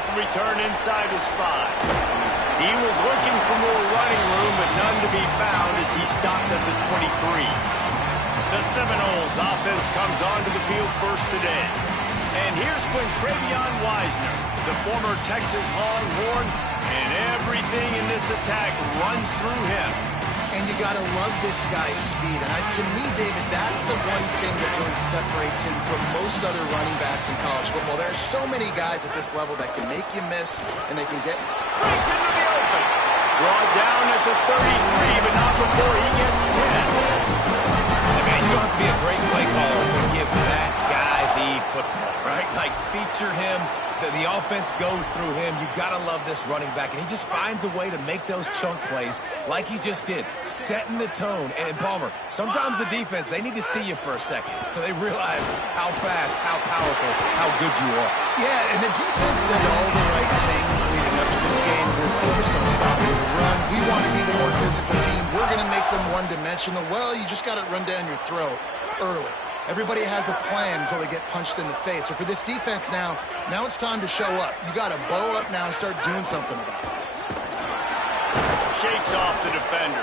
fourth return inside his 5. He was looking for more running room, but none to be found as he stopped at the 23. The Seminoles offense comes onto the field first today. And here's Quintravion Wisener, the former Texas Longhorn, and everything in this attack runs through him. And you got to love this guy's speed. And to me, David, that's the one thing that really separates him from most other running backs in college football. There are so many guys at this level that can make you miss, and they can get... Breaks into the open. Brought down at the 33, but not before he gets 10. I mean, you don't have to be a great play caller to give that guy the football, right? Like, feature him. The offense goes through him. You've got to love this running back. And he just finds a way to make those chunk plays like he just did, setting the tone. And, Palmer, sometimes the defense, they need to see you for a second so they realize how fast, how powerful, how good you are. Yeah, and the defense said all the right things leading up to this game. We're focused on stopping the run. We want to be the more physical team. We're going to make them one-dimensional. Well, you just got to run down your throat early. Everybody has a plan until they get punched in the face. So for this defense now it's time to show up. You got to bow up now and start doing something about it. Shakes off the defender.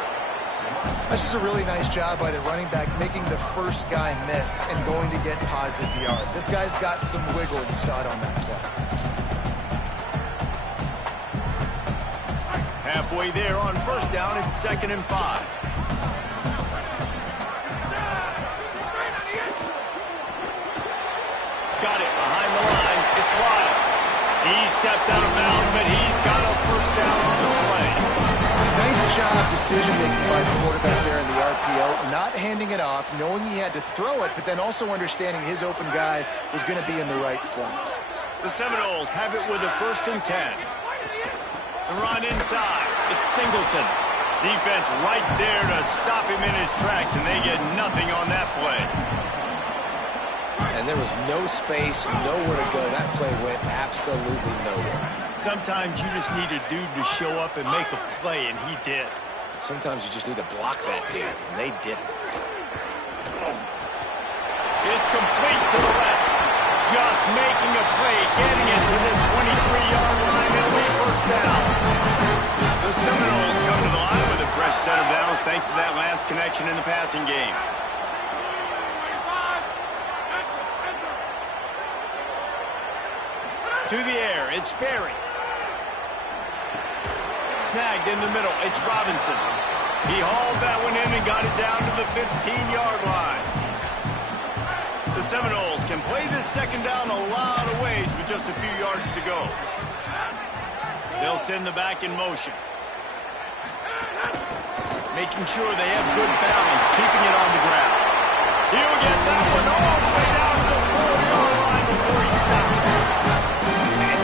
That's just a really nice job by the running back, making the first guy miss and going to get positive yards. This guy's got some wiggle. You saw it on that play. Halfway there on first down, it's 2nd and 5. Got it behind the line. It's Wiles. He steps out of bounds, but he's got a first down on the play. Nice job decision-making by the quarterback there in the RPO, not handing it off, knowing he had to throw it, but then also understanding his open guy was going to be in the right flat. The Seminoles have it with a 1st and 10. The run inside. It's Singleton. Defense right there to stop him in his tracks, and they get nothing on that play. And there was no space, nowhere to go. That play went absolutely nowhere. Sometimes you just need a dude to show up and make a play, and he did. Sometimes you just need to block that dude, and they didn't. It's complete to the left. Just making a play, getting it to the 23-yard line. It'll be first down. The Seminoles come to the line with a fresh set of downs thanks to that last connection in the passing game. To the air, it's Berry. Snagged in the middle, it's Robinson. He hauled that one in and got it down to the 15-yard line. The Seminoles can play this second down a lot of ways with just a few yards to go. They'll send the back in motion. Making sure they have good balance, keeping it on the ground. He'll get that one all the way down to the 4-yard line before he stops.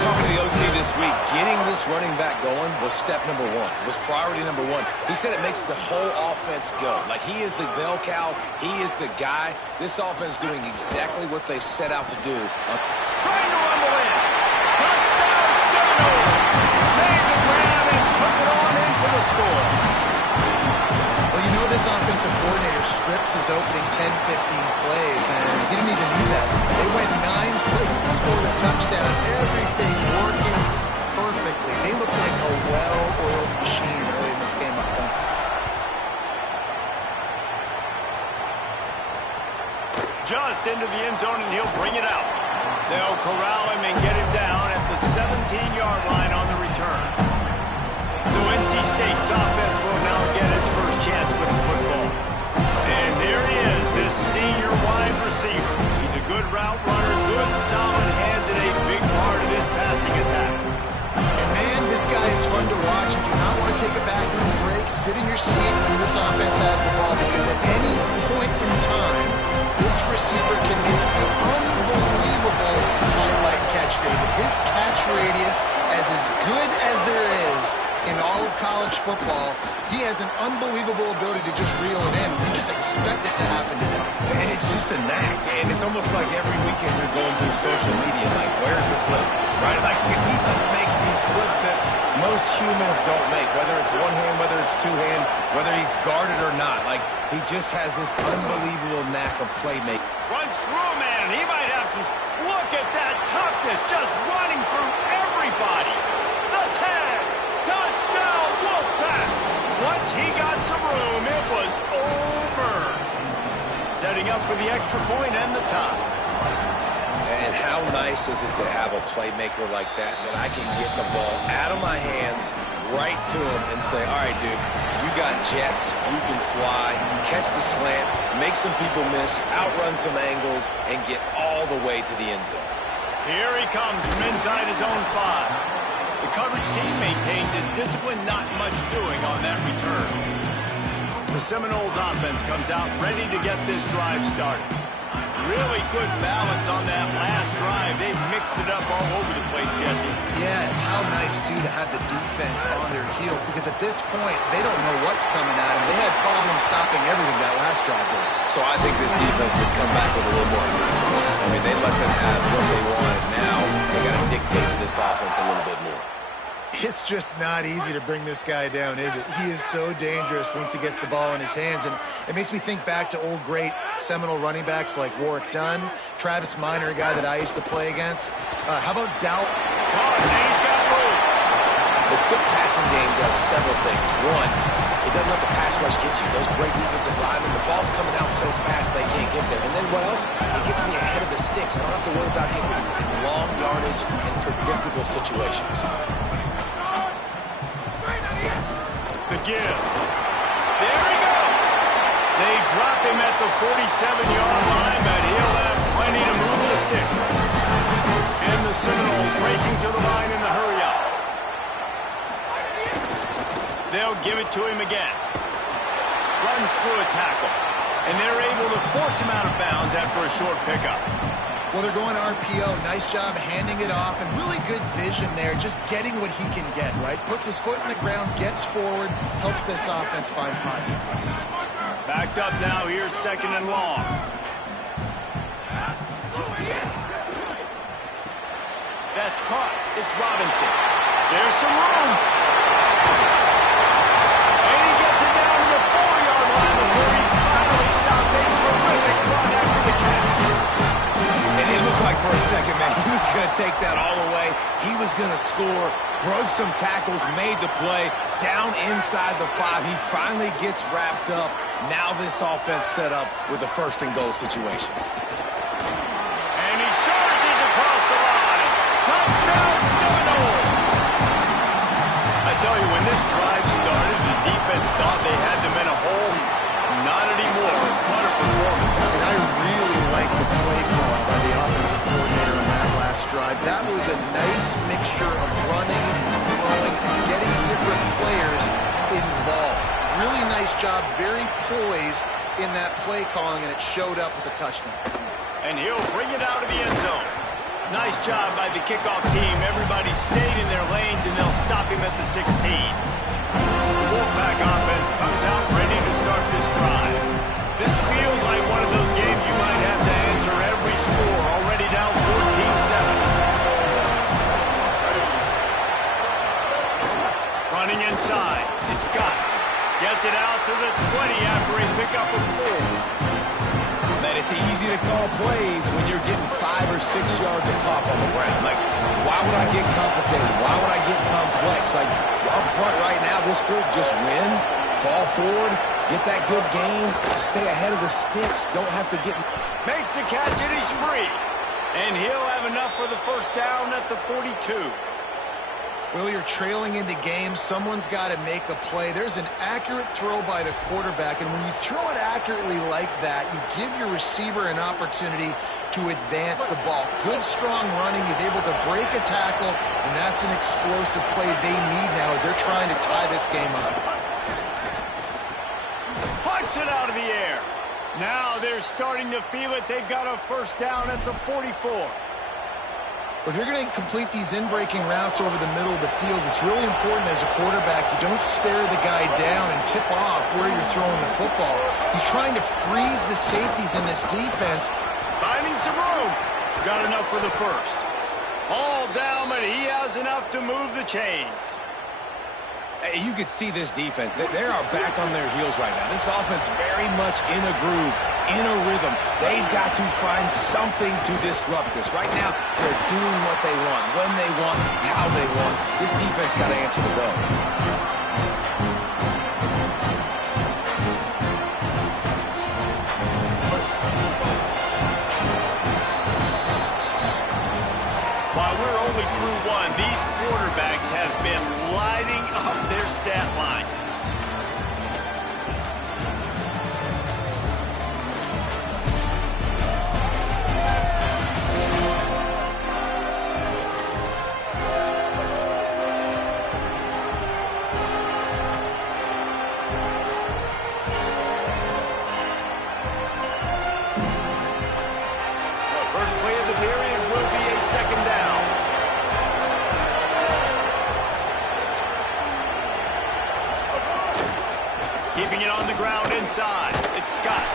Talking to the OC this week, getting this running back going was step number 1. It was priority number 1. He said it makes the whole offense go. Like, he is the bell cow. He is the guy. This offense doing exactly what they set out to do. Trying to run the win. Touchdown, Seminoles. Made the grab and took it on in for the score. Well, you know this offensive coordinator scripts his opening 10, 15 plays, and he didn't even need that. They went 9 plays and scored a touchdown. Everything working perfectly. They look like a well-oiled machine early in this game offensively. Just into the end zone, and he'll bring it out. They'll corral him and get him down at the 17-yard line on the return. So NC State's offense will now get its first chance with the football. And there he is, this senior wide receiver. He's a good route runner, good solid hands, and a big part of this passing attack. And man, this guy is fun to watch. You do not want to take a bathroom break. Sit in your seat when this offense has the ball, because at any point in time, this receiver can make the unbelievable highlight catch, David. His catch radius is as good as there is in all of college football. He has an unbelievable ability to just reel it in. You just expect it to happen to him. It's just a knack, and it's almost like every weekend you're going through social media, like, where's the clip, right? Like, because he just makes these clips that most humans don't make, whether it's one hand, whether it's two hand, whether he's guarded or not. Like, he just has this unbelievable knack of playmaking. Runs through a man, and he might have some... Look at that toughness, just running through every everybody. The tag. Touchdown, Wolfpack. Once he got some room, it was over. Setting up for the extra point and the tie. And how nice is it to have a playmaker like that I can get the ball out of my hands right to him and say, all right, dude, you got jets, you can fly, catch the slant, make some people miss, outrun some angles, and get all the way to the end zone. Here he comes from inside his own 5. The coverage team maintains his discipline, not much doing on that return. The Seminoles offense comes out ready to get this drive started. Really good balance on that last drive. They've mixed it up all over the place, Jesse. Yeah, how nice, too, to have the defense on their heels, because at this point, they don't know what's coming at them. They had problems stopping everything that last drive. So I think this defense would come back with a little more aggressiveness. I mean, they let them have what they wanted. Now they got to dictate to this offense a little bit more. It's just not easy to bring this guy down, is it? He is so dangerous once he gets the ball in his hands, and it makes me think back to old great Seminole running backs like Warwick Dunn, Travis Minor, a guy that I used to play against. How about Dow? He's got room. The quick passing game does several things. One, it doesn't let the pass rush get you. Those great defensive linemen, the ball's coming out so fast they can't get there. And then what else? It gets me ahead of the sticks. I don't have to worry about getting in long yardage and predictable situations. The give. There he goes. They drop him at the 47-yard line, but he'll have plenty to move the sticks. And the Seminoles racing to the line in the hurry-up. They'll give it to him again. Runs through a tackle. And they're able to force him out of bounds after a short pickup. Well, they're going RPO. Nice job handing it off, and really good vision there, just getting what he can get, right? Puts his foot in the ground, gets forward, helps this offense find positive points. Backed up now, here's 2nd and long. That's caught. It's Robinson. There's some room. And he gets it down to the 4-yard line before he's finally stopped. A terrific run after the catch. And it looked like for a second, man, he was going to take that all away. He was going to score, broke some tackles, made the play, down inside the 5. He finally gets wrapped up. Now this offense set up with a 1st and goal situation. And he charges across the line. Touchdown, Seminoles. I tell you, when this drive started, the defense thought they had them in a hole. Not anymore. What a performance. And I really like the play call by the offensive coordinator on that last drive. That was a nice mixture of running and throwing and getting different players involved. Really nice job, very poised in that play calling, and it showed up with a touchdown. And he'll bring it out of the end zone. Nice job by the kickoff team. Everybody stayed in their lanes, and they'll stop him at the 16. The Wolfpack offense comes out ready to start this drive. This feels like one of those games you might have to answer every score. Already down 14-7. Running inside. It's Scott. Gets it out to the 20 after a pickup of 4. Man, it's easy to call plays when you're getting 5 or 6 yards of pop on the ground. Like, why would I get complicated? Why would I get complex? Like, up front right now, this group just win, fall forward, get that good game, stay ahead of the sticks, don't have to get... Makes the catch and he's free. And he'll have enough for the 1st down at the 42. Well, you're trailing into games. Someone's got to make a play. There's an accurate throw by the quarterback, and when you throw it accurately like that, you give your receiver an opportunity to advance the ball. Good, strong running. He's able to break a tackle, and that's an explosive play they need now as they're trying to tie this game up. Punts it out of the air. Now they're starting to feel it. They've got a 1st down at the 44. If you're going to complete these in-breaking routes over the middle of the field, it's really important as a quarterback you don't stare the guy down and tip off where you're throwing the football. He's trying to freeze the safeties in this defense. Finding some room. Got enough for the 1st. All down, but he has enough to move the chains. You could see this defense. They are back on their heels right now. This offense very much in a groove, in a rhythm. They've got to find something to disrupt this. Right now, they're doing what they want, when they want, how they want. This defense got to answer the bell. While we're only through one, these quarterbacks have been lighting up their stat lines. First play of the period will be a second down. Keeping it on the ground inside. It's Scott.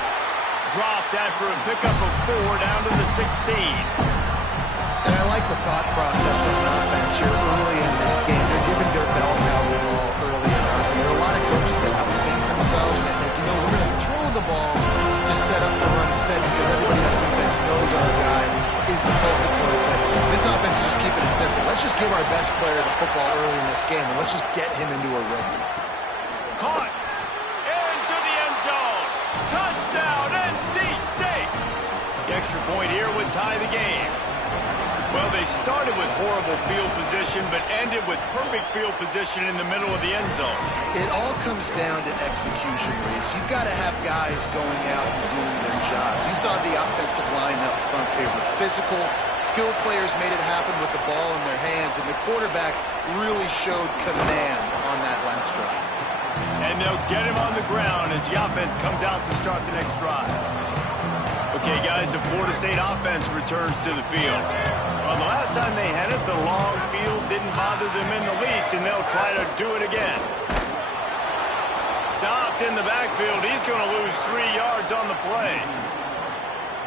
Dropped after a pickup of 4 down to the 16. And I like the thought process on offense here early in this game. They're giving their bell cow the ball early and often. There are a lot of coaches that outthink themselves that, we're going to throw the ball to set up the run instead because everybody on defense knows our guy is the focal point. But this offense is just keeping it simple. Let's just give our best player the football early in this game, and let's just get him into a rhythm. Caught. Into the end zone. Touchdown, NC State. The extra point here would tie the game. Well, they started with horrible field position, but ended with perfect field position in the middle of the end zone. It all comes down to execution, Reese. You've got to have guys going out and doing their jobs. You saw the offensive line up front. They were physical. Skilled players made it happen with the ball in their hands, and the quarterback really showed command on that last drive. And they'll get him on the ground as the offense comes out to start the next drive. Okay, guys, the Florida State offense returns to the field. Well, the last time they had it, the long field didn't bother them in the least, and they'll try to do it again. Stopped in the backfield. He's going to lose 3 yards on the play.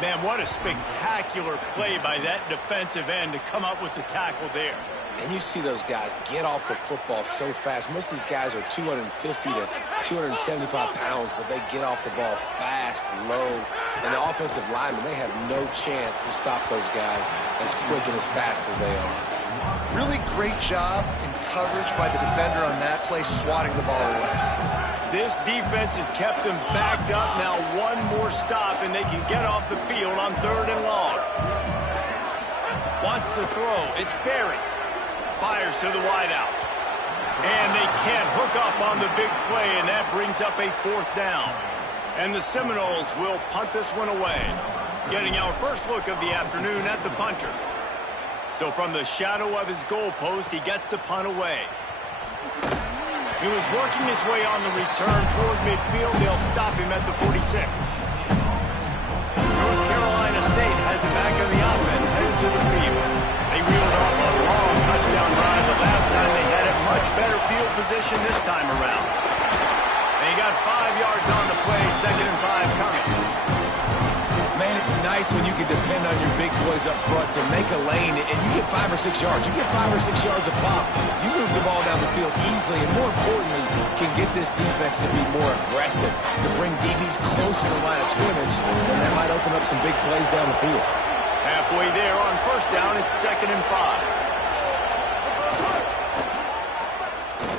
Man, what a spectacular play by that defensive end to come up with the tackle there. And you see those guys get off the football so fast. Most of these guys are 250 to 275 pounds, but they get off the ball fast, low. And the offensive linemen, they have no chance to stop those guys as quick and as fast as they are. Really great job in coverage by the defender on that play, swatting the ball away. This defense has kept them backed up. Now one more stop, and they can get off the field on 3rd and long. Wants to throw. It's Barry. Fires to the wideout. And they can't hook up on the big play, and that brings up a 4th down. And the Seminoles will punt this one away. Getting our first look of the afternoon at the punter. So from the shadow of his goalpost, he gets the punt away. He was working his way on the return toward midfield. They'll stop him at the 46. North Carolina State has it back on the offense, headed to the field. They reeled off a long touchdown drive, but last time they had it much better field position this time around. They got 5 yards on the play, 2nd and 5 coming. Man, it's nice when you can depend on your big boys up front to make a lane, and you get 5 or 6 yards. You get 5 or 6 yards a pop. You move the ball down the field easily, and more importantly, can get this defense to be more aggressive, to bring DBs close to the line of scrimmage, and that might open up some big plays down the field. Halfway there on 1st down, it's 2nd and 5.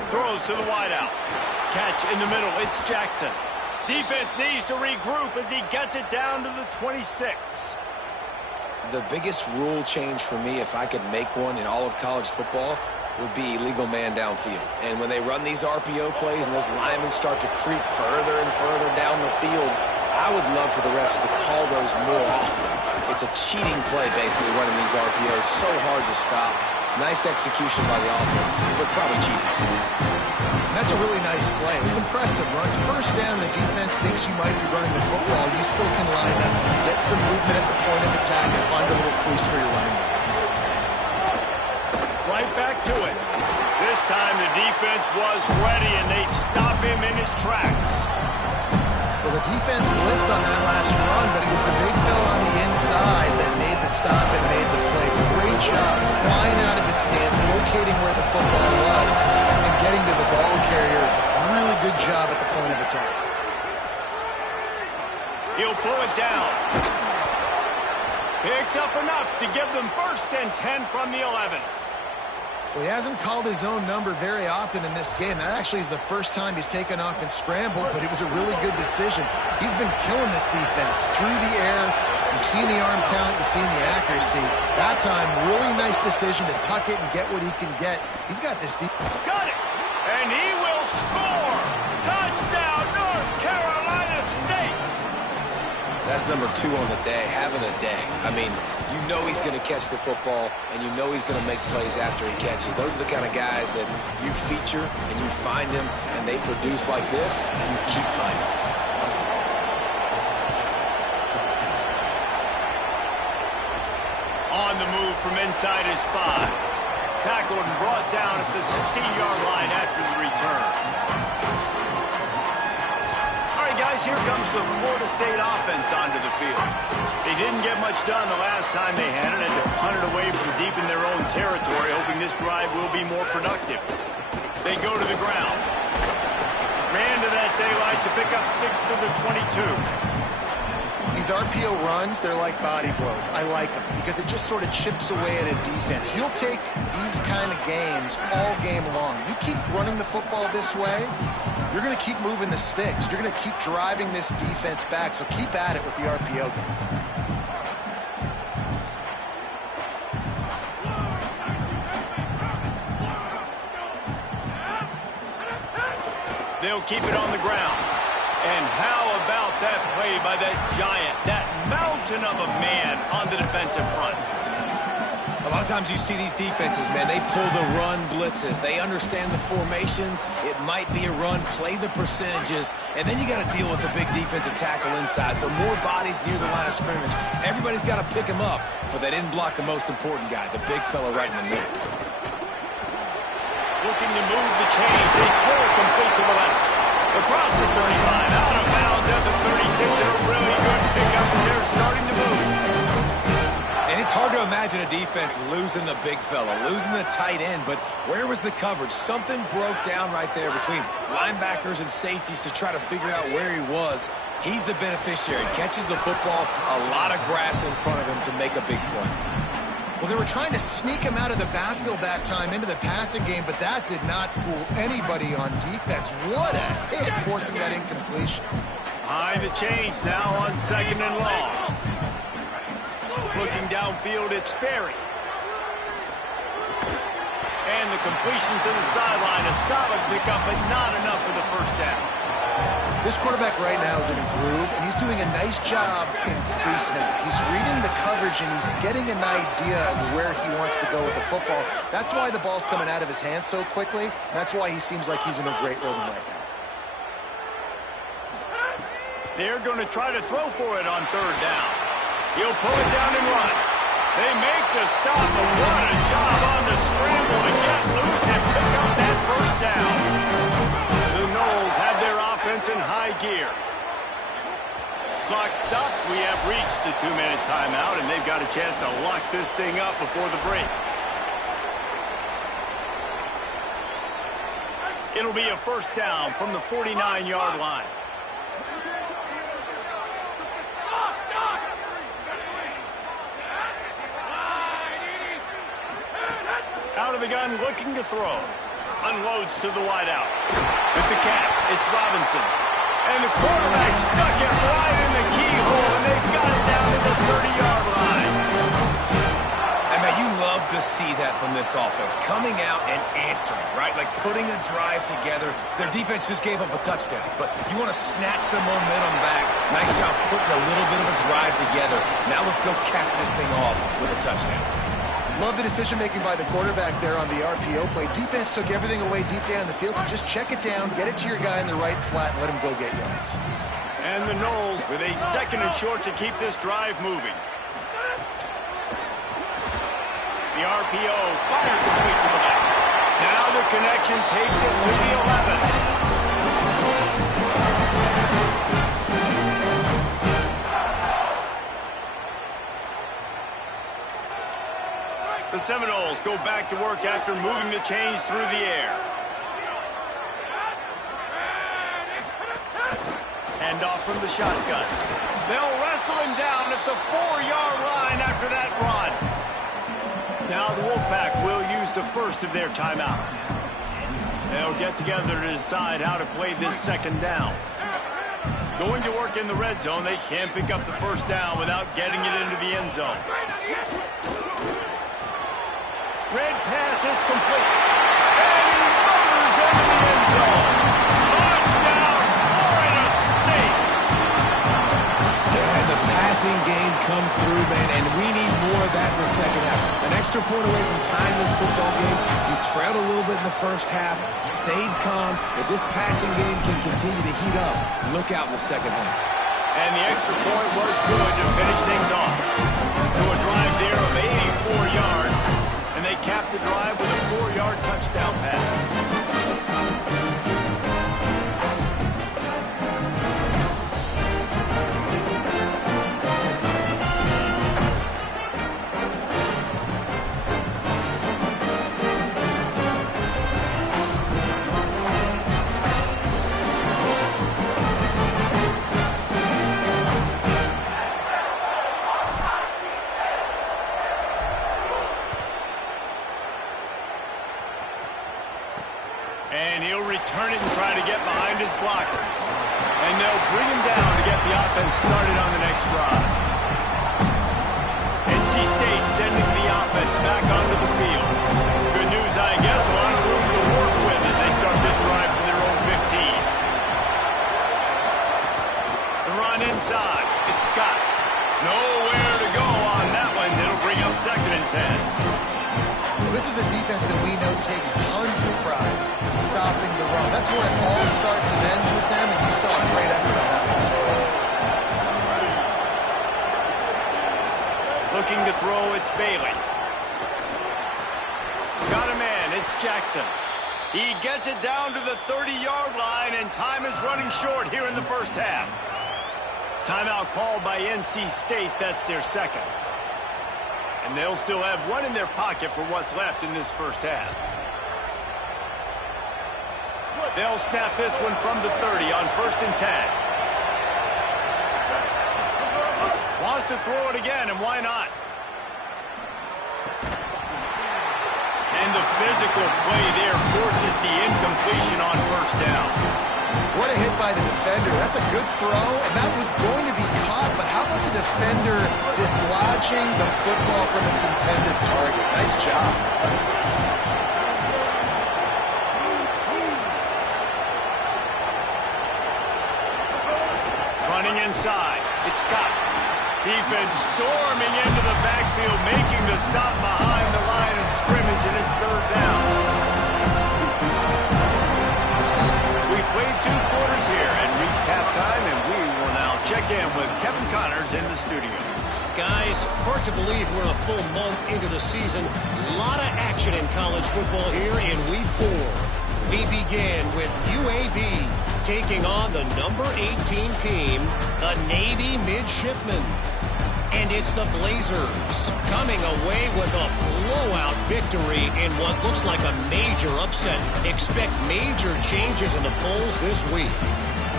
Throws to the wideout. Catch in the middle, it's Jackson. Defense needs to regroup as he gets it down to the 26. The biggest rule change for me, if I could make one in all of college football, would be illegal man downfield. And when they run these RPO plays and those linemen start to creep further and further down the field, I would love for the refs to call those more often. It's a cheating play, basically, running these RPOs. So hard to stop. Nice execution by the offense, but probably cheating too. That's a really nice play. It's impressive. Runs 1st down, the defense thinks you might be running the football. You still can line up, get some movement at the point of attack, and find a little crease for your lineman. Right back to it. This time the defense was ready, and they stop him in his tracks. Well, the defense blitzed on that last run, but it was the big fella on the inside that made the stop and made the play. Great job flying out of his stance, locating where the football was, and getting to the ball carrier. Really good job at the point of attack. He'll pull it down. Picks up enough to give them 1st and 10 from the 11. Well, he hasn't called his own number very often in this game. That actually is the first time he's taken off and scrambled, but it was a really good decision. He's been killing this defense through the air. You've seen the arm talent, you've seen the accuracy. That time, really nice decision to tuck it and get what he can get. He's got this deep. Got it! And he will score! Touchdown, North Carolina State! That's number 2 on the day, having a day. I mean, you know he's going to catch the football, and you know he's going to make plays after he catches. Those are the kind of guys that you feature, and you find them, and they produce like this, you keep finding them. On the move from inside his 5. Tackled and brought down at the 16-yard line after the return. All right, guys, here comes the Florida State offense onto the field. They didn't get much done the last time they had it, and to punt it away from deep in their own territory, hoping this drive will be more productive. They go to the ground. Ran to that daylight to pick up 6 to the 22. These RPO runs, they're like body blows. I like them because it just sort of chips away at a defense. You'll take these kind of games all game long. You keep running the football this way, you're going to keep moving the sticks. You're going to keep driving this defense back, so keep at it with the RPO game. They'll keep it on the ground. And how about that play by that giant, that mountain of a man on the defensive front? A lot of times you see these defenses, man, they pull the run blitzes. They understand the formations. It might be a run, play the percentages, and then you got to deal with the big defensive tackle inside. So more bodies near the line of scrimmage. Everybody's got to pick him up, but they didn't block the most important guy, the big fella right in the middle. Looking to move the chains. They throw it complete to the left. Across the 35, out of bounds at the 36, and a really good pickup as they're starting to move. And it's hard to imagine a defense losing the big fella, losing the tight end, but where was the coverage? Something broke down right there between linebackers and safeties to try to figure out where he was. He's the beneficiary, catches the football, a lot of grass in front of him to make a big play. Well, they were trying to sneak him out of the backfield that time into the passing game, but that did not fool anybody on defense. What a hit, forcing that incompletion. Behind the chains now on 2nd and long. Looking downfield, it's Sperry. And the completion to the sideline, a solid pickup, but not enough for the 1st down. This quarterback right now is in a groove, and he's doing a nice job in pre-snap. He's reading the coverage, and he's getting an idea of where he wants to go with the football. That's why the ball's coming out of his hands so quickly, and that's why he seems like he's in a great rhythm right now. They're going to try to throw for it on 3rd down. He'll pull it down and run. They make the stop, but what a job on the scramble to get loose and pick up that 1st down. The Noles have their offense in high gear. Clock stops. We have reached the 2-minute timeout, and they've got a chance to lock this thing up before the break. It'll be a 1st down from the 49-yard line. Out of the gun, looking to throw. Unloads to the wideout. With the catch, it's Robinson. And the quarterback stuck it right in the keyhole, and they've got it down to the 30-yard line. And man, you love to see that from this offense. Coming out and answering, right? Like putting a drive together. Their defense just gave up a touchdown, but you want to snatch the momentum back. Nice job putting a little bit of a drive together. Now let's go cap this thing off with a touchdown. Love the decision-making by the quarterback there on the RPO play. Defense took everything away deep down the field, so just check it down, get it to your guy in the right flat, and let him go get yards. And the Noles with a 2nd and short to keep this drive moving. The RPO fired complete to the left. Now the connection takes it to the 11. The Seminoles go back to work after moving the chains through the air. Hand off from the shotgun. They'll wrestle him down at the 4-yard line after that run. Now the Wolfpack will use the first of their timeouts. They'll get together to decide how to play this second down. Going to work in the red zone, they can't pick up the first down without getting it into the end zone. Red pass, it's complete. And he murders into the end zone. Touchdown, Florida State. Yeah, and the passing game comes through, man, and we need more of that in the second half. An extra point away from tying this football game. You trailed a little bit in the first half, stayed calm. If this passing game can continue to heat up, look out in the second half. And the extra point was good to finish things off. To a drive there of 84 yards, and they capped the drive with a 4-yard touchdown pass. And he'll return it and try to get behind his blockers. And they'll bring him down to get the offense started on the next drive. NC State sending the offense back onto the field. Good news, I guess, a lot of room to work with as they start this drive from their own 15. The run inside. It's Scott. Nowhere to go on that one. It'll bring up 2nd and 10. This is a defense that we know takes tons of pride stopping the run. That's where it all starts and ends with them, and you saw a great effort on that one as well. Looking to throw, it's Bailey. Got a man, it's Jackson. He gets it down to the 30-yard line, and time is running short here in the first half. Timeout called by NC State. That's their second. And they'll still have one in their pocket for what's left in this first half. They'll snap this one from the 30 on 1st and 10. Wants to throw it again, and why not? And the physical play there forces the incompletion on 1st down. What a hit by the defender. That's a good throw, and that was going to be caught, but how about the defender dislodging the football from its intended target? Nice job. Running inside, it's Scott. Defense storming into the backfield, making the stop behind the line of scrimmage, and it's 3rd down. We've played 2 quarters here and reached halftime, and we will now check in with Kevin Connors in the studio. Guys, hard to believe we're a full month into the season. A lot of action in college football here in Week 4. We begin with UAB taking on the number 18 team, the Navy Midshipmen. And it's the Blazers coming away with a blowout victory in what looks like a major upset. Expect major changes in the polls this week.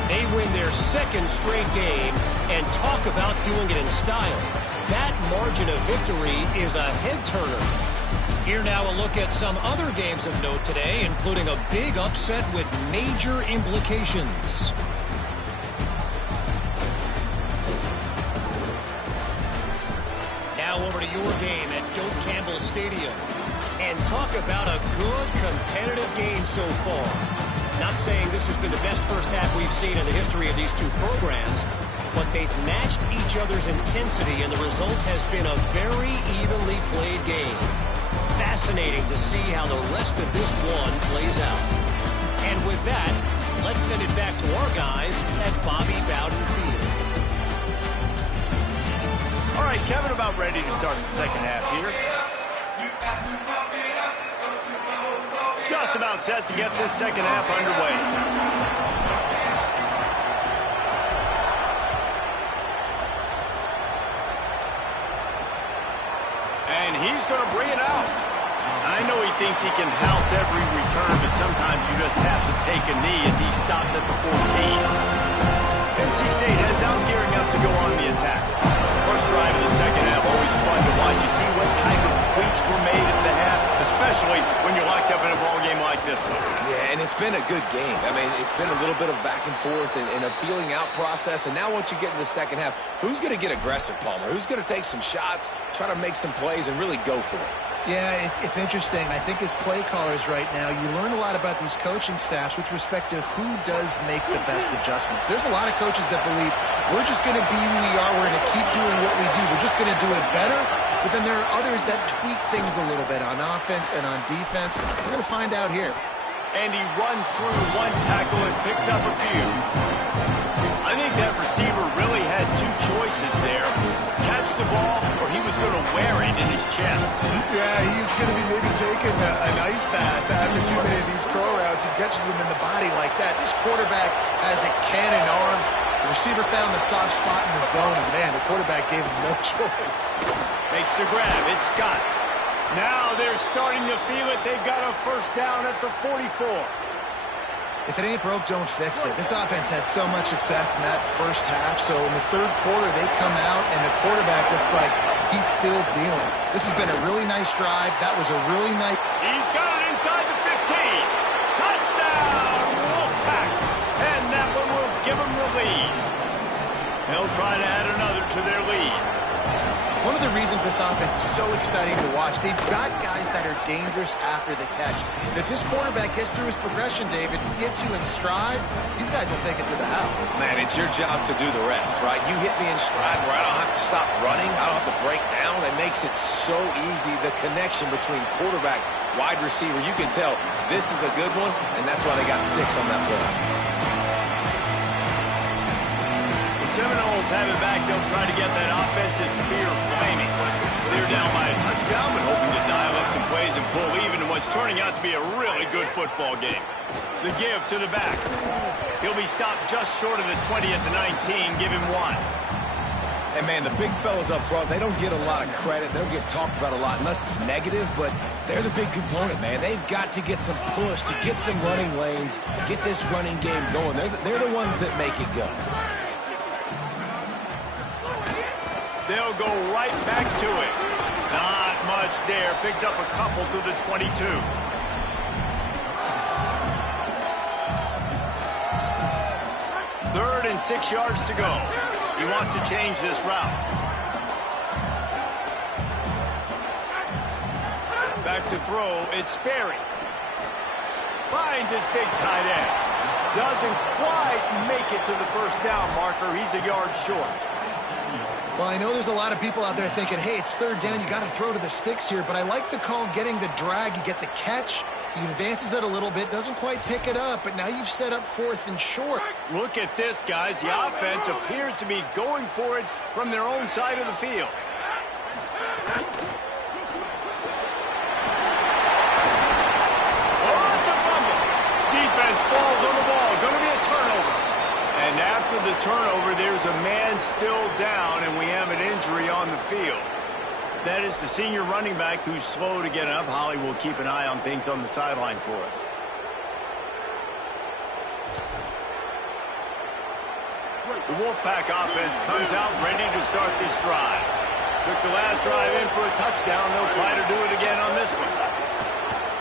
They win their 2nd straight game and talk about doing it in style. That margin of victory is a head-turner. Here now a look at some other games of note today, including a big upset with major implications. Now over to your game at Doak Campbell Stadium. And talk about a good competitive game so far. Not saying this has been the best first half we've seen in the history of these 2 programs, but they've matched each other's intensity, and the result has been a very evenly played game. Fascinating to see how the rest of this one plays out. And with that, let's send it back to our guys at Bobby Bowden Field. All right, Kevin, about ready to start the second half here. Just about set to get this second half underway. And he's going to bring it out. I know he thinks he can house every return, but sometimes you just have to take a knee as he stopped at the 14. NC State heads out, gearing up to go on the attack. First drive of the second half, always fun to especially when you're locked up in a ball game like this one. Yeah, and it's been a good game. I mean, it's been a little bit of back and forth and a feeling out process. And now once you get in the second half, who's going to get aggressive, Palmer? Who's going to take some shots, try to make some plays, and really go for it? Yeah, it's interesting. I think as play callers right now, you learn a lot about these coaching staffs with respect to who does make the best adjustments. There's a lot of coaches that believe we're just going to be who we are. We're going to keep doing what we do. We're just going to do it better. But then there are others that tweak things a little bit on offense and on defense. We're going to find out here. And he runs through one tackle and picks up a few. I think that receiver really had two choices there. Catch the ball, or he was going to wear it in his chest. Yeah, he was going to be maybe taking an ice bath after too many of these crow routes. He catches them in the body like that. This quarterback has a cannon arm. The receiver found the soft spot in the zone, and man, the quarterback gave him no choice. Makes the grab. It's Scott. Now they're starting to feel it. They've got a first down at the 44. If it ain't broke, don't fix it. This offense had so much success in that first half, so in the third quarter, they come out, and the quarterback looks like he's still dealing. This has been a really nice drive. That was a really nice... He's got it inside the 15. Touchdown, Wolfpack. And that one will give them the lead. They'll try to add another to their lead. One of the reasons this offense is so exciting to watch, they've got guys that are dangerous after the catch. And if this quarterback gets through his progression, David, he hits you in stride, these guys will take it to the house. Man, it's your job to do the rest, right? You hit me in stride where I don't have to stop running. I don't have to break down. That makes it so easy. The connection between quarterback, wide receiver, you can tell this is a good one, and that's why they got 6 on that play. Seminoles have it back. They'll try to get that offensive spear flaming. They're down by a touchdown, but hoping to dial up some plays and pull even in what's turning out to be a really good football game. The give to the back. He'll be stopped just short of the 20 at the 19. Give him 1. And, man, the big fellas up front, they don't get a lot of credit. They don't get talked about a lot unless it's negative, but they're the big component, man. They've got to get some push, to get some running lanes, get this running game going. They're the ones that make it go. They'll go right back to it. Not much there. Picks up a couple to the 22. Third and 6 yards to go. He wants to change this route. Back to throw. It's Sperry. Finds his big tight end. Doesn't quite make it to the first down marker. He's a yard short. Well, I know there's a lot of people out there thinking, hey, it's third down, you got to throw to the sticks here, but I like the call getting the drag. You get the catch, he advances it a little bit, doesn't quite pick it up, but now you've set up 4th and short. Look at this, guys. The offense appears to be going for it from their own side of the field. Oh, it's a fumble. Defense falls on the ball. Going to be a turnover. And after the turnover, there's a man still down, and we have an injury on the field. That is the senior running back who's slow to get up. Holly will keep an eye on things on the sideline for us. The Wolfpack offense comes out ready to start this drive. Took the last drive in for a touchdown. They'll try to do it again on this one.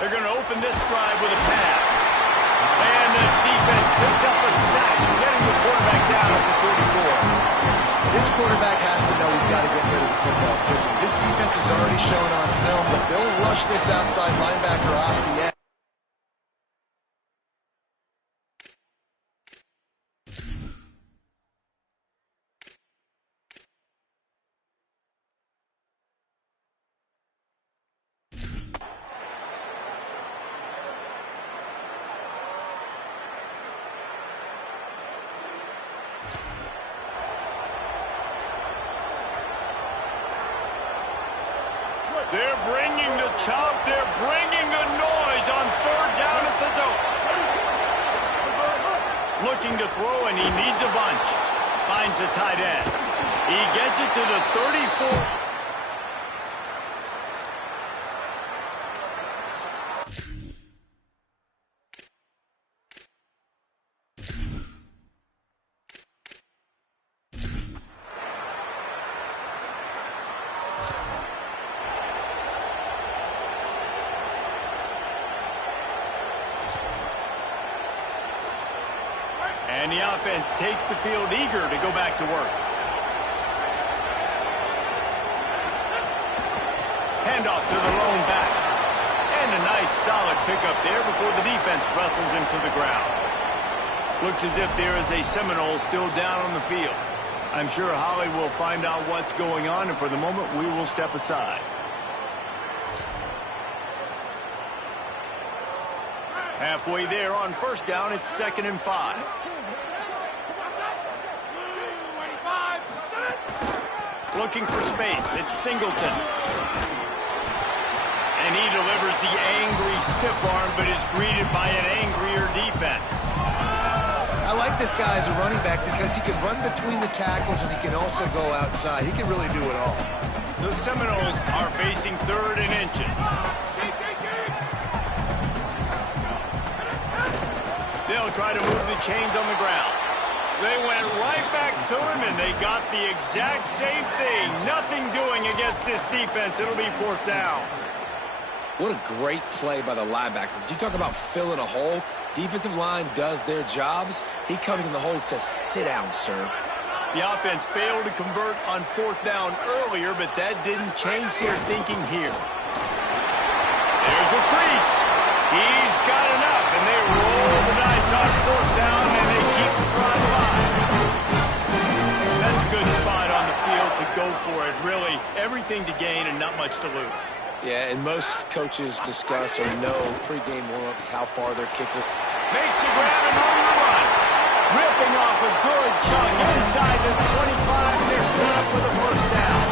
They're going to open this drive with a pass. And the defense picks up a sack, getting the quarterback down at the 44. This quarterback has to know he's got to get rid of the football quickly. This defense has already shown on film that they'll rush this outside linebacker off the edge. They're bringing the chop. They're bringing the noise on third down at the dope. Looking to throw, and he needs a bunch. Finds the tight end. He gets it to the 34. And the offense takes the field eager to go back to work. Handoff to the lone back. And a nice solid pickup there before the defense wrestles him to the ground. Looks as if there is a Seminole still down on the field. I'm sure Holly will find out what's going on, and for the moment, we will step aside. Halfway there on first down, it's 2nd and 5. Looking for space, it's Singleton. And he delivers the angry stiff arm, but is greeted by an angrier defense. I like this guy as a running back because he can run between the tackles and he can also go outside. He can really do it all. The Seminoles are facing 3rd and inches. They'll try to move the chains on the ground. They went right back to him, and they got the exact same thing. Nothing doing against this defense. It'll be 4th down. What a great play by the linebacker. Did you talk about filling a hole? Defensive line does their jobs. He comes in the hole and says, sit down, sir. The offense failed to convert on 4th down earlier, but that didn't change their thinking here. There's a crease. He's got enough, and they roll the dice on 4th down, and they keep the drive alive. That's a good spot on the field to go for it. Really, everything to gain and not much to lose. Yeah, and most coaches discuss or know pregame warm-ups how far their kicker makes a grab and room to run. Ripping off a good chunk inside the 25, and they're set up for the 1st down.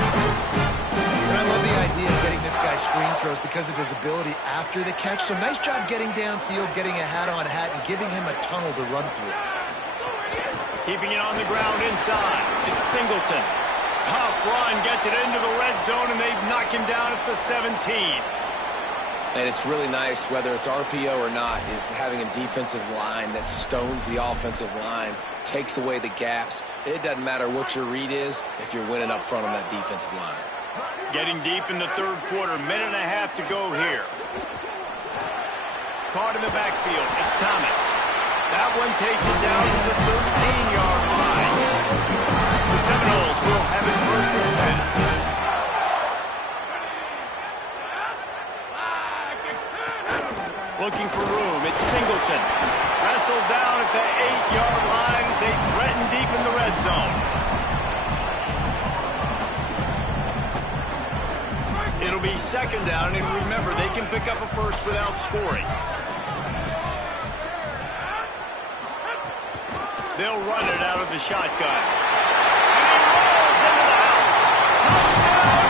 And I love the idea of getting this guy screen throws because of his ability after the catch. So nice job getting downfield, getting a hat-on-hat, and giving him a tunnel to run through. Keeping it on the ground inside. It's Singleton. Tough run, gets it into the red zone, and they knock him down at the 17. And it's really nice, whether it's RPO or not, is having a defensive line that stones the offensive line, takes away the gaps. It doesn't matter what your read is if you're winning up front on that defensive line. Getting deep in the 3rd quarter, minute and a half to go here. Caught in the backfield, it's Thomas. That one takes it down to the 13-yard line. The Seminoles will have it 1st and 10. Looking for room, it's Singleton. Wrestled down at the 8-yard line as they threaten deep in the red zone. It'll be 2nd down, and remember, they can pick up a first without scoring. They'll run it out of the shotgun. And he rolls into the house. Touchdown!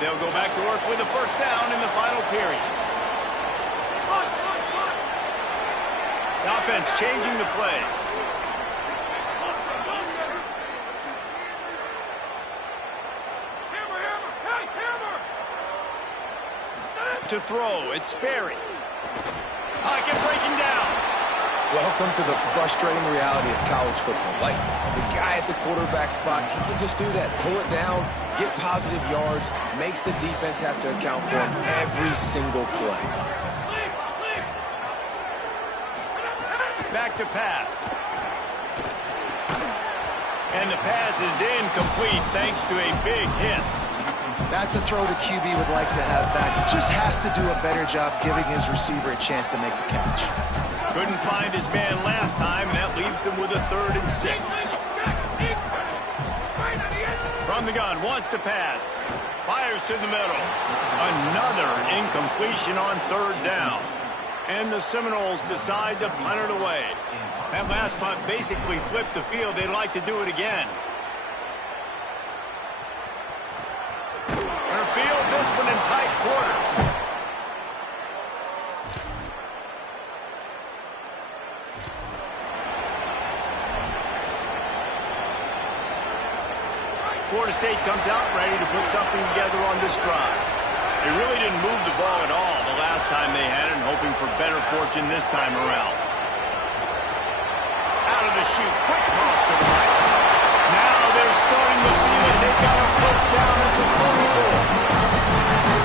They'll go back to work with a 1st down in the final period. The offense changing the play. To throw, it's Sperry. Pocket breaking down. Welcome to the frustrating reality of college football. Like, the guy at the quarterback spot, he can just do that. Pull it down, get positive yards, makes the defense have to account for him every single play. Back to pass. And the pass is incomplete thanks to a big hit. That's a throw the QB would like to have back. He just has to do a better job giving his receiver a chance to make the catch. Couldn't find his man last time, and that leaves him with a 3rd and 6. From the gun, wants to pass. Fires to the middle. Another incompletion on 3rd down. And the Seminoles decide to punt it away. That last punt basically flipped the field. They'd like to do it again. Gonna field this one in tight quarters. Florida State comes out ready to put something together on this drive. They really didn't move the ball at all the last time they had it, and hoping for better fortune this time around. Out of the chute, quick toss to the right. Now they're starting to feel it. They've got a first down at the 44.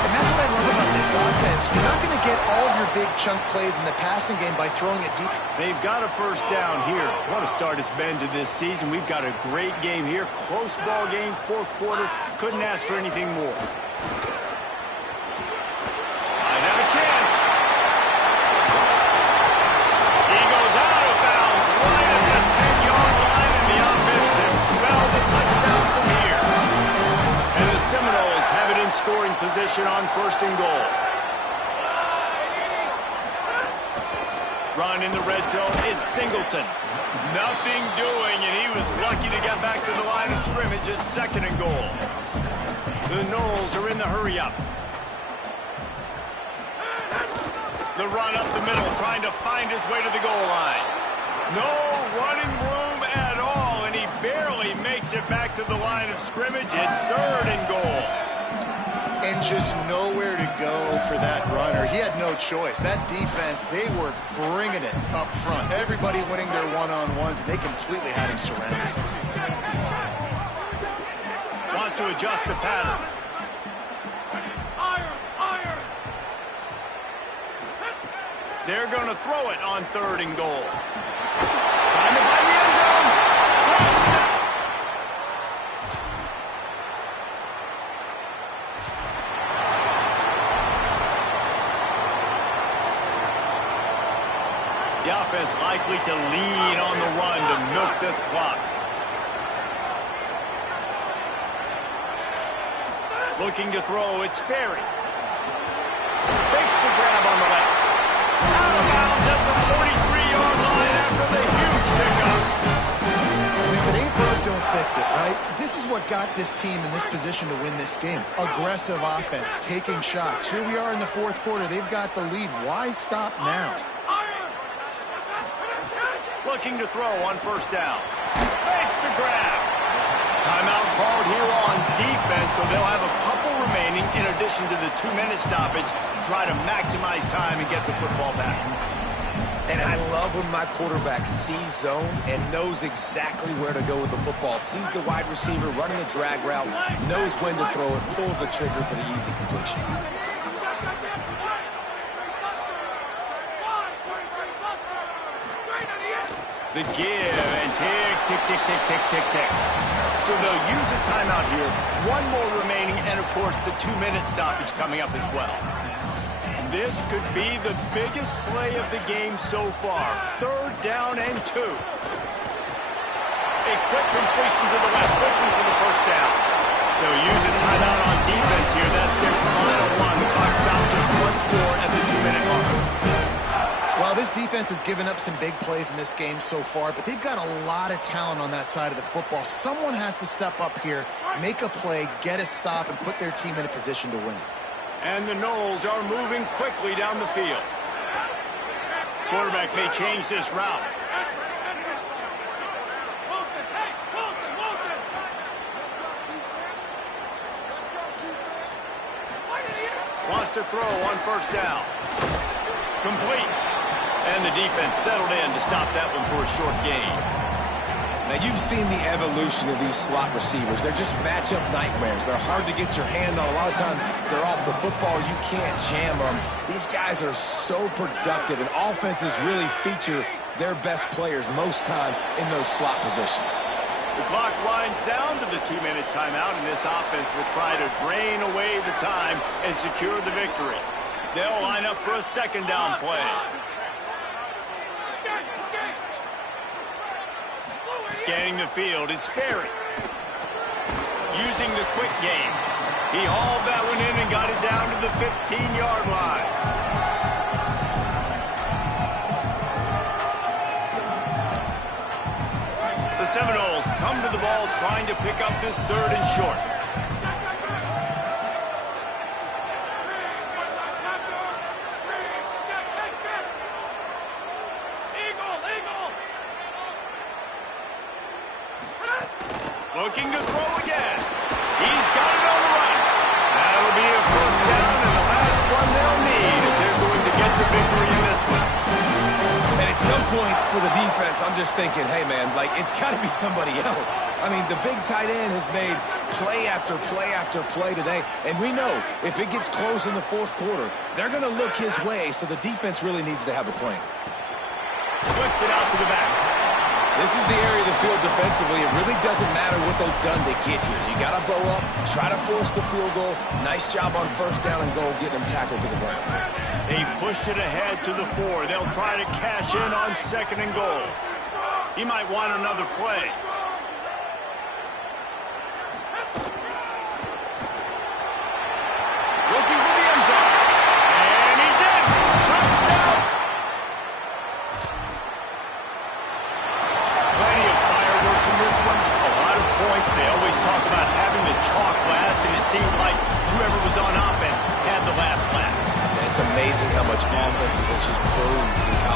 And that's what I love about this offense. You're not going to get all of your big chunk plays in the passing game by throwing it deep. They've got a first down here. What a start it's been to this season. We've got a great game here. Close ball game, fourth quarter. Couldn't ask for anything more. Might have a chance. He goes out of bounds right at the 10-yard line, and the offense can smell the touchdown from here. And the Seminoles have it in scoring position on first and goal. Run in the red zone. It's Singleton. Nothing doing, and he was lucky to get back to the line of scrimmage at second and goal. The Noles are in the hurry-up. The run up the middle, trying to find his way to the goal line. No running room at all, and he barely makes it back to the line of scrimmage. It's third and goal. And just nowhere to go for that runner. He had no choice. That defense, they were bringing it up front. Everybody winning their one-on-ones, and they completely had him surrounded. Wants to adjust the pattern. They're going to throw it on third and goal. Trying to find the end zone. The offense likely to lean on the run to milk this clock. Looking to throw, it's Sperry. Fakes the grab on the left. Out of bounds at the 43-yard line after the huge pickup. If it ain't broke, don't fix it, right? This is what got this team in this position to win this game. Aggressive offense, taking shots. Here we are in the fourth quarter. They've got the lead. Why stop now? Looking to throw on first down. Fakes the grab. Timeout called here on defense, so they'll have a couple remaining in addition to the 2-minute stoppage to try to maximize time and get the football back. And I love when my quarterback sees zone and knows exactly where to go with the football. Sees the wide receiver running the drag route, knows when to throw it, pulls the trigger for the easy completion. The give and tick, tick, tick, tick, tick, tick, tick. So they'll use a timeout here. One more remaining, and of course the 2-minute stoppage coming up as well. This could be the biggest play of the game so far. Third down and 2. A quick completion to the left, looking for the first down. They'll use a timeout on defense here. That's their final one. The clock stops just once more at the 2-minute mark. Well, this defense has given up some big plays in this game so far, but they've got a lot of talent on that side of the football. Someone has to step up here, make a play, get a stop, and put their team in a position to win. And the Noles are moving quickly down the field. Quarterback may change this route. Wants to throw on first down. Complete. And the defense settled in to stop that one for a short gain. Now, you've seen the evolution of these slot receivers. They're just matchup nightmares. They're hard to get your hand on. A lot of times, they're off the football. You can't jam them. These guys are so productive, and offenses really feature their best players most time in those slot positions. The clock winds down to the 2-minute timeout, and this offense will try to drain away the time and secure the victory. They'll line up for a second down play. Scanning the field, it's Sperry. Using the quick game. He hauled that one in and got it down to the 15-yard line. The Seminoles come to the ball trying to pick up this third and short. Looking to throw again. He's got it on the run. That'll be a first down, and the last one they'll need as they're going to get the victory in this one. And at some point, for for the defense, I'm just thinking, hey, man, like, it's got to be somebody else. I mean, the big tight end has made play after play after play today, and we know if it gets close in the fourth quarter, they're going to look his way, so the defense really needs to have a plan. Flips it out to the back. This is the area of the field defensively. It really doesn't matter what they've done to get here. You got to bow up, try to force the field goal. Nice job on first down and goal, getting them tackled to the ground. They've pushed it ahead to the 4. They'll try to cash in on 2nd and goal. He might want another play. Looking for the end zone. And he's in. Touchdown. Plenty of fireworks in this one. A lot of points. They always talk about having the chalk last, and it seemed like whoever was on offense had the last laugh. It's amazing how much offense has just proved in college.